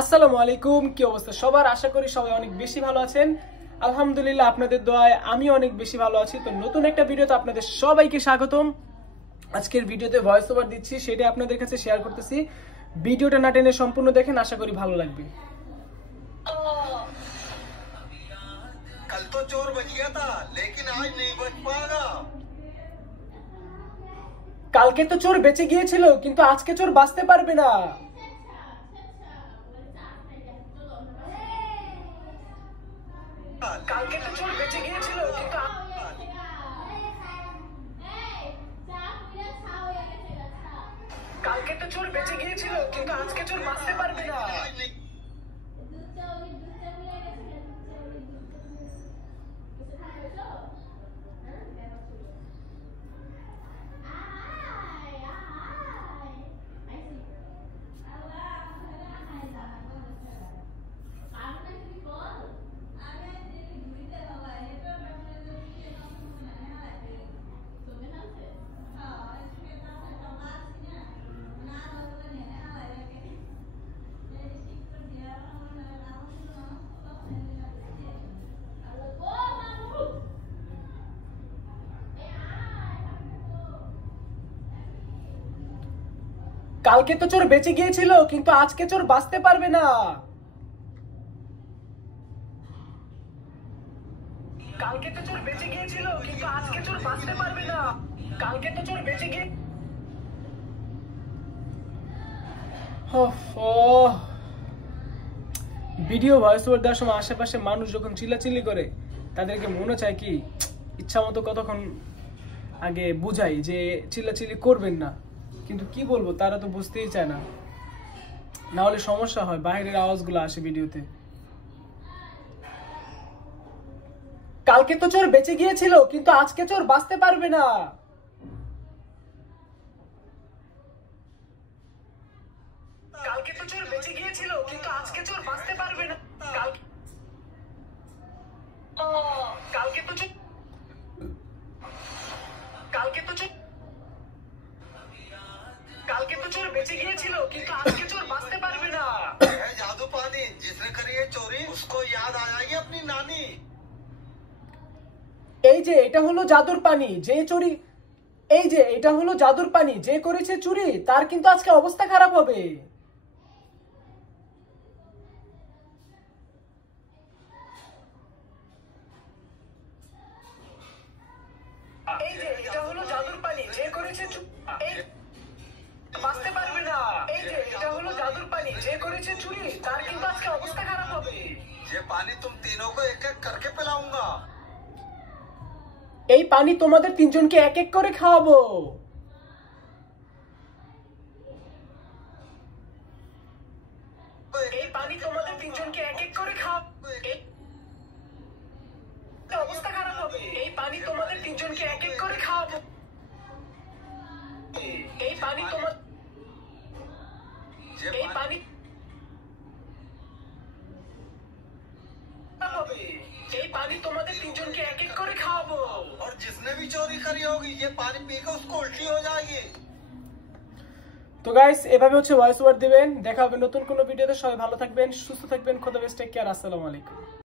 আসসালামু আলাইকুম, কি অবস্থা সবার? আশা করি সবাই অনেক বেশি ভালো আছেন। আলহামদুলিল্লাহ, আপনাদের দোয়ায় আমি অনেক বেশি ভালো আছি। তো নতুন একটা ভিডিওতে আপনাদের সবাইকে স্বাগতম। আজকের ভিডিওতে ভয়েস ওভার দিচ্ছি, সেটা আপনাদের কাছে শেয়ার করতেছি। ভিডিওটা না টেনে সম্পূর্ণ দেখেন, আশা করি ভালো লাগবে। कल तो चोर बच गया था, लेकिन आज नहीं बच पाएगा। কালকে তো চোর বেঁচে গিয়েছিল, কিন্তু আজকে চোর বাঁচতে পারবে না। কালকে তো চোর বেঁচে গিয়েছিল, কিন্তু কালকে তো চোর বেঁচে গিয়েছিল, কিন্তু আজকে চোর বাঁচতে পারবে না। কালকে তো চোর বেঁচে গিয়েছিল, কিন্তু আজকে চোর বাঁচতে পারবে না। কালকে তো চোর বেঁচে গিয়েছিল, কিন্তু আজকে চোর বাঁচতে পারবে না। কালকে তো চোর বেঁচে গিয়ে ভিডিও ভয়েস ওভার দেওয়ার সময় আশেপাশে মানুষ যখন চিল্লাচিল্লি করে, তাদেরকে মনে চায় কি ইচ্ছা মতো কতক্ষণ আগে বুঝাই যে চিল্লাচিল্লি করবেন না, কিন্তু কি বলবো, তারা তো বুঝতেই চায় না। না হলে সমস্যা হয়, বাইরের আওয়াজগুলো আসে ভিডিওতে। কালকে তো চোর বেঁচে গিয়েছিল, কিন্তু আজকে চোর বাঁচতে পারবে না। কালকে তো চোর বেঁচে গিয়েছিল, কিন্তু আজকে চোর বাঁচতে পারবে না। কালকে তো চোর কালকে তো চোর কালকে তো চোর বেঁচে গিয়েছিল, কিন্তু আজকে চোর বাঁচতে পারবে না। जादू पानी जिसने करी है चोरी, उसको याद आ जाएगी अपनी नानी। এই যে এটা হলো জাদুর পানি, যে চুরি এই যে এটা হলো জাদুর পানি, যে করেছে চুরি তার কিন্তু আজকে অবস্থা খারাপ হবে। এই যে এটা হলো জাদুর পানি, যে করেছে বাঁচতে পারবে না। এই যে এটা হলো জাদুর পানি, যে করেছে চুরি তার কিন্তু আজকে অবস্থা খারাপ হবে। ये पानी तुम तीनों को एक एक करके पिलाऊंगा। এই পানি তোমাদের তিনজনকে এক এক করে খাওয়াবো। এই পানি তোমাদের তিনজনকে এক এক করে খাওয়াবো। অবস্থা খারাপ হবে। এই পানি তোমাদের তিনজনকে এক এক করে খাওয়াবো। এই পানি তোমার এই পানি হবে। এই পানি তোমাদের তিনজনকে এক এক করে খাওয়াবো। और जिसने भी चोरी करी होगी, ये पानी पीकर उसको उल्टी हो जाएगी। তো গাইস, এভাবে হচ্ছে ভয়েস ওভার দিবেন। দেখা হবে নতুন কোনো ভিডিওতে। সবাই ভালো থাকবেন, সুস্থ থাকবেন। খোদা হাফেজ, টেক কেয়ার, আসসালামু আলাইকুম।